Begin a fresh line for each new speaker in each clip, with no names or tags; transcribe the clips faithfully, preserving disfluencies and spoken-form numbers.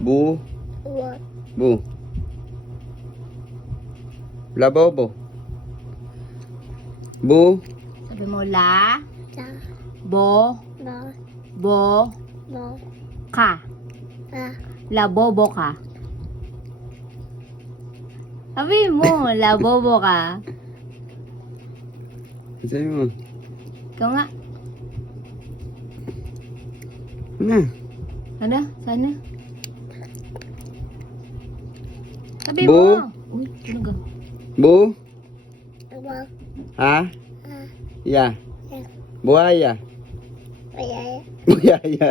Bu.
What?
Bu. Labobo. Bu.
Sabi mo la,
Da.
bo,
Bo.
bo,
Bo.
ka.
Da.
Labobo ka. Sabi mo, labobo ka.
Sabi mo.
Ikaw nga.
Ano?
Ano? Sana? Sabi
Bo.
mo. Uy, ano ka?
Bu.
Bo.
Ha?
Ah.
Ya.
Ya.
Buhaya.
Ayay.
Buhaya.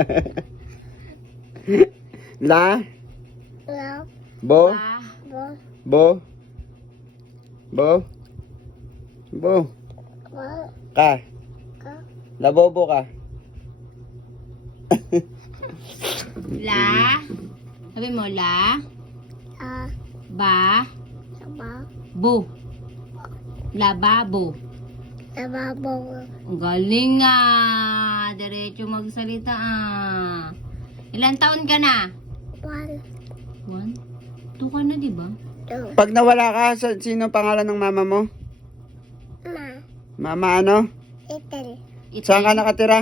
La.
Lo.
Bo.
Ah,
Bo.
Bo. Bo. Bo.
Bo.
Ka.
Ko.
Labobo ka.
la. Sabi mo la,
Ah.
ba,
Bo.
bu. Lababo.
Lababo.
Ang galing nga. Diretso magsalita ah. Ilan taon ka na?
One.
One? Two ka na, di ba?
Two.
Pag nawala ka, sa- sino pangalan ng mama mo?
Ma.
Mama ano?
Itel.
Saan ka nakatira?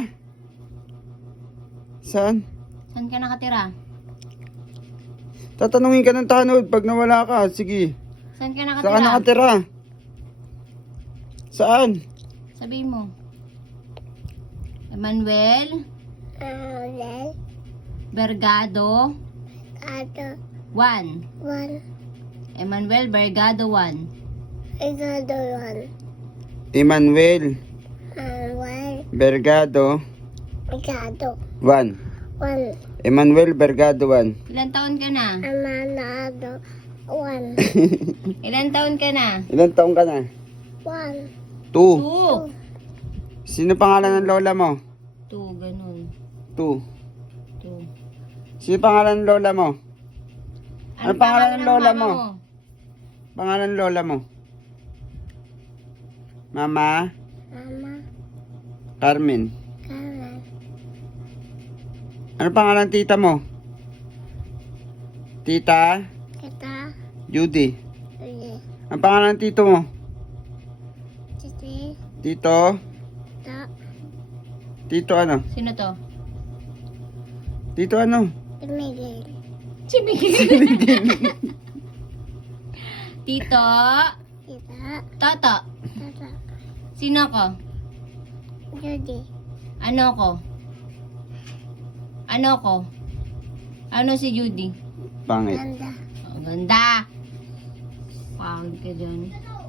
Saan?
Saan ka nakatira?
Tatanungin ka ng tanod pag nawala ka. Sige.
Saan ka
Saan ka
nakatira?
nakatira? Saan?
Sabi mo. Emmanuel
Alel.
Bergado
Ato.
one.
One.
Emmanuel Bergado one.
Igado one.
Emmanuel
Manuel.
Bergado
Igado.
one.
One.
Emmanuel Bergado one.
Ilan taon ka na?
Amanado. One.
Ilan taon ka na?
Ilan taong ka na?
One.
Two.
Two.
Sino pangalan ng lola mo?
Two, ganun.
Two.
Two.
Sino pangalan ng lola mo? Ano pangalan ng lola
mama
mo? Pangalan ng lola mo? Mama
Mama.
Carmen.
Karen.
Ano pangalan ng tita mo? Tita
Kita.
Judy.
Uye.
Ang pangalan ng tito mo?
Titi.
Tito?
Ta.
Tito ano?
Sino to?
Tito ano?
Miguel.
Si Miguel. Tito.
Kita.
Toto.
Tata.
Sino ko?
Judy.
Ano ko? Ano ko? Ano si Judy?
Pangit.
Ganda.
Oh, ganda. Pagod ka dyan.